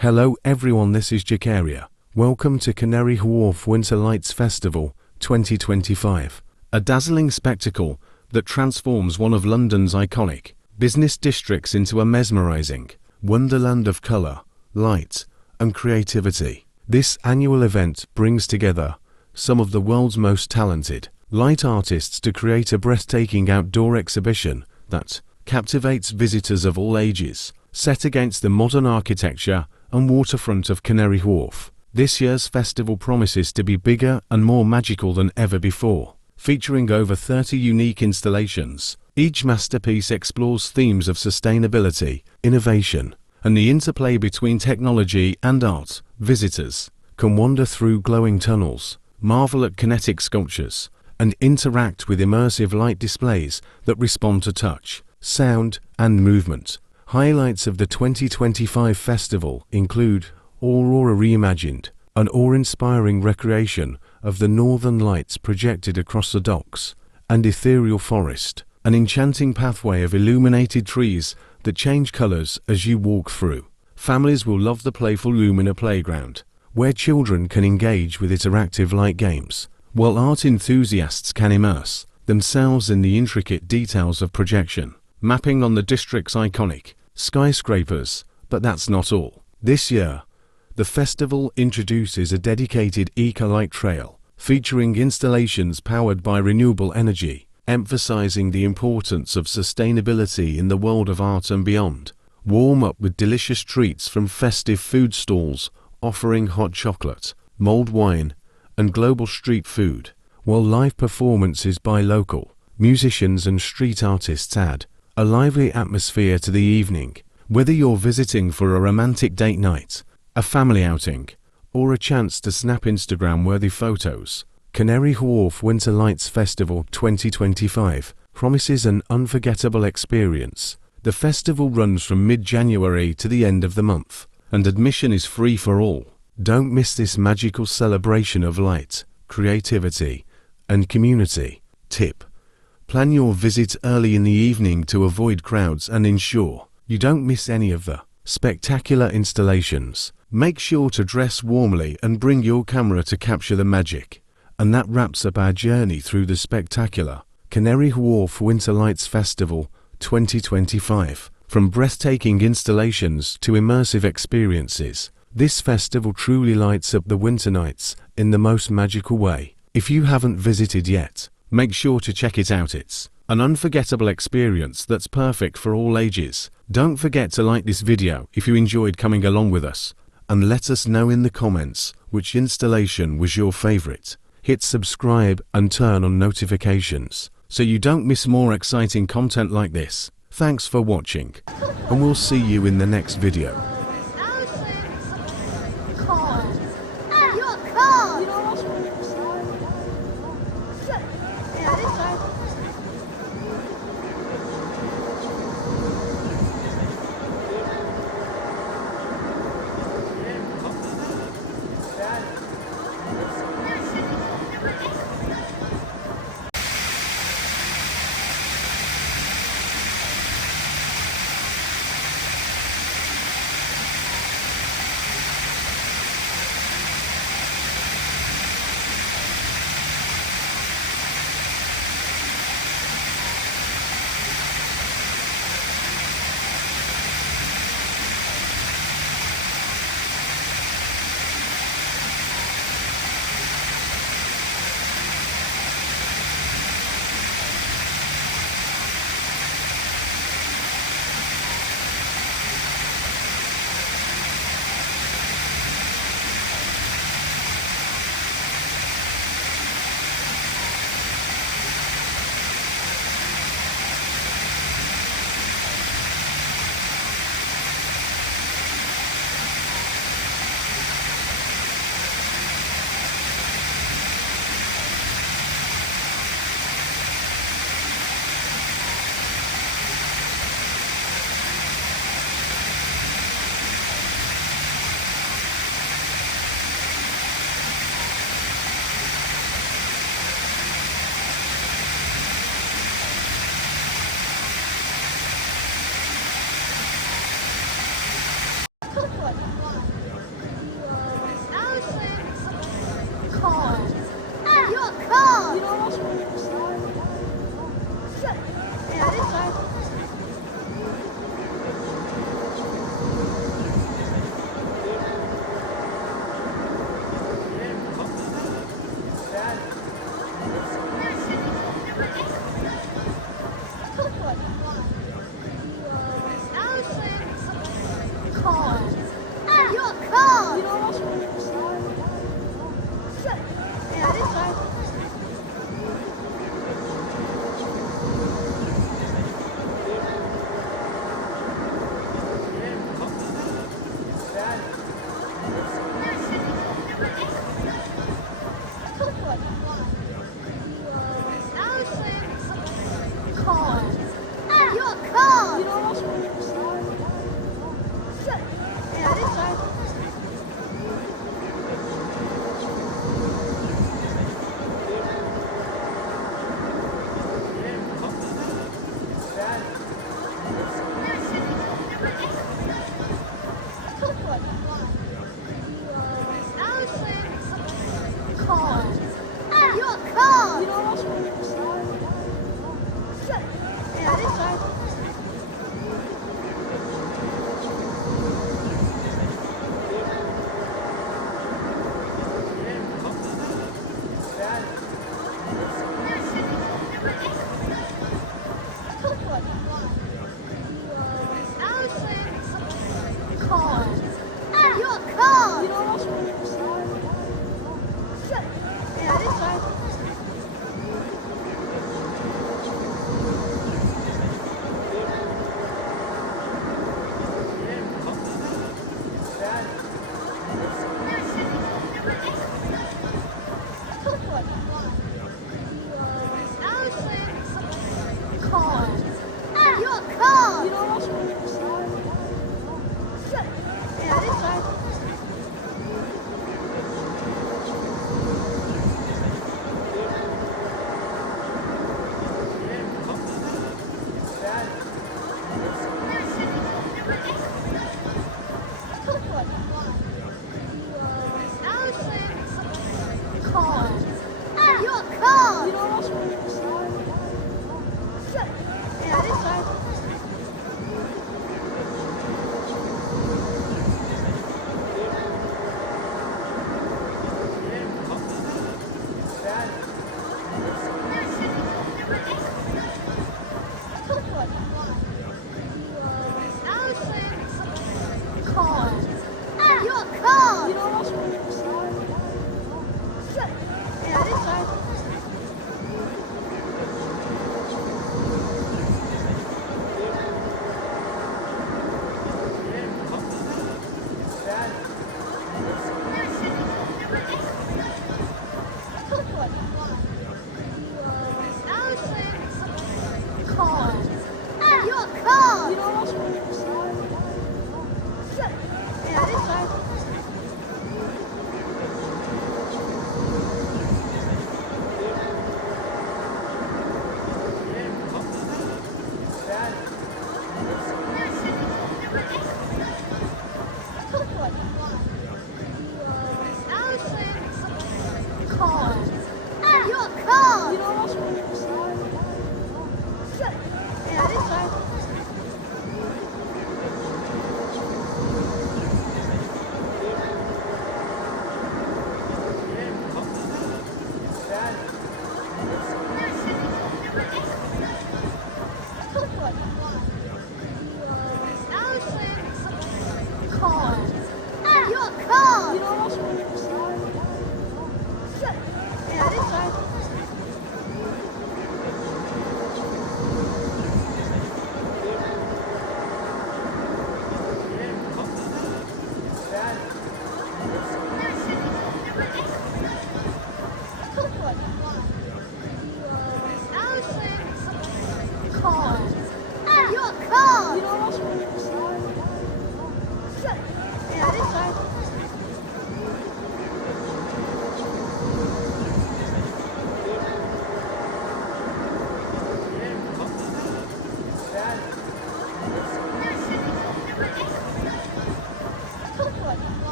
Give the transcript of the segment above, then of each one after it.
Hello everyone, this is Jakaria. Welcome to Canary Wharf Winter Lights Festival 2025, a dazzling spectacle that transforms one of London's iconic business districts into a mesmerizing wonderland of colour, light and creativity. This annual event brings together some of the world's most talented light artists to create a breathtaking outdoor exhibition that captivates visitors of all ages, set against the modern architecture and waterfront of Canary Wharf. This year's festival promises to be bigger and more magical than ever before, featuring over 30 unique installations. Each masterpiece explores themes of sustainability, innovation, and the interplay between technology and art. Visitors can wander through glowing tunnels, marvel at kinetic sculptures, and interact with immersive light displays that respond to touch, sound, and movement. Highlights of the 2025 festival include Aurora Reimagined, an awe-inspiring recreation of the northern lights projected across the docks, and Ethereal Forest, an enchanting pathway of illuminated trees that change colors as you walk through. Families will love the playful Lumina Playground, where children can engage with interactive light games, while art enthusiasts can immerse themselves in the intricate details of projection, mapping on the district's iconic skyscrapers. But that's not all. This year, the festival introduces a dedicated eco-light trail, featuring installations powered by renewable energy, emphasizing the importance of sustainability in the world of art and beyond. Warm up with delicious treats from festive food stalls offering hot chocolate, mulled wine, and global street food, while live performances by local musicians and street artists add a lively atmosphere to the evening. Whether you're visiting for a romantic date night, a family outing, or a chance to snap Instagram-worthy photos, Canary Wharf Winter Lights Festival 2025 promises an unforgettable experience. The festival runs from mid-January to the end of the month, and admission is free for all. Don't miss this magical celebration of light, creativity, and community. Tip: plan your visit early in the evening to avoid crowds and ensure you don't miss any of the spectacular installations. Make sure to dress warmly and bring your camera to capture the magic. And that wraps up our journey through the spectacular Canary Wharf Winter Lights Festival 2025. From breathtaking installations to immersive experiences, this festival truly lights up the winter nights in the most magical way. If you haven't visited yet, make sure to check it out. It's an unforgettable experience that's perfect for all ages. Don't forget to like this video if you enjoyed coming along with us, and let us know in the comments which installation was your favorite. Hit subscribe and turn on notifications so you don't miss more exciting content like this. Thanks for watching, and we'll see you in the next video.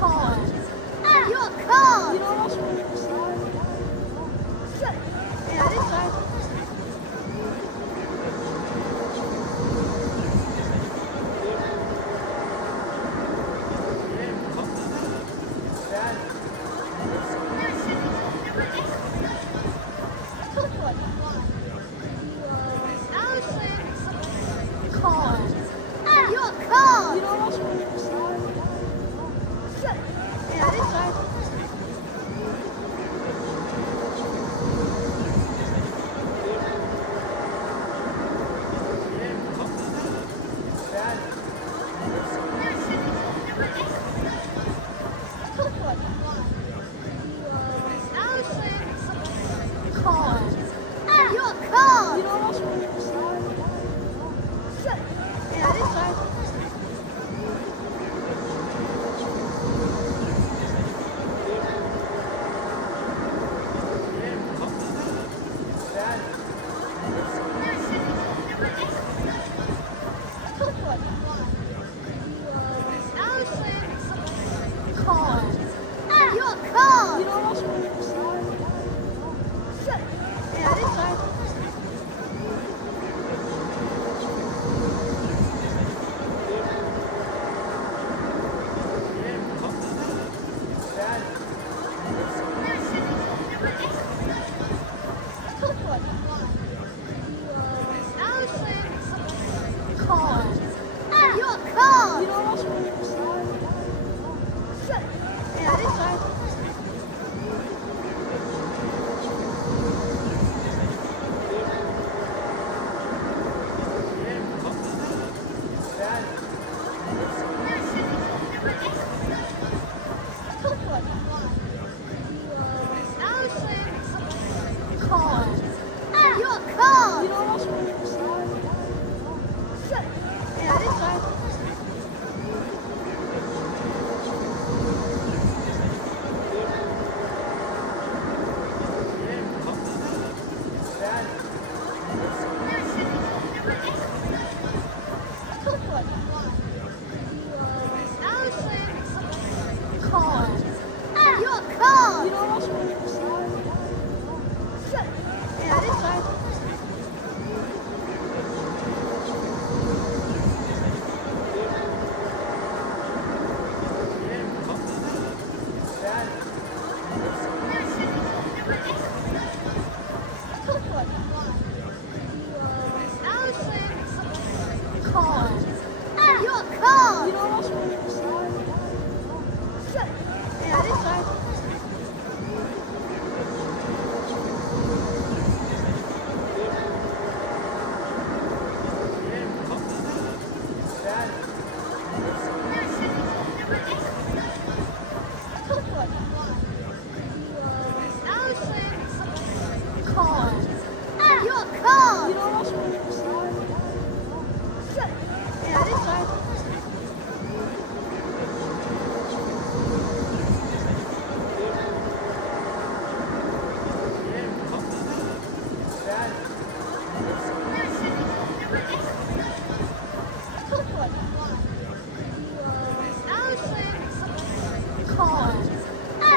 Car.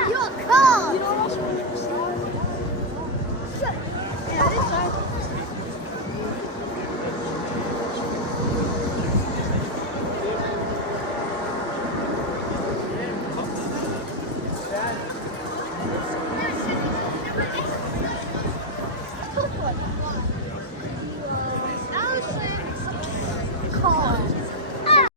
Your car.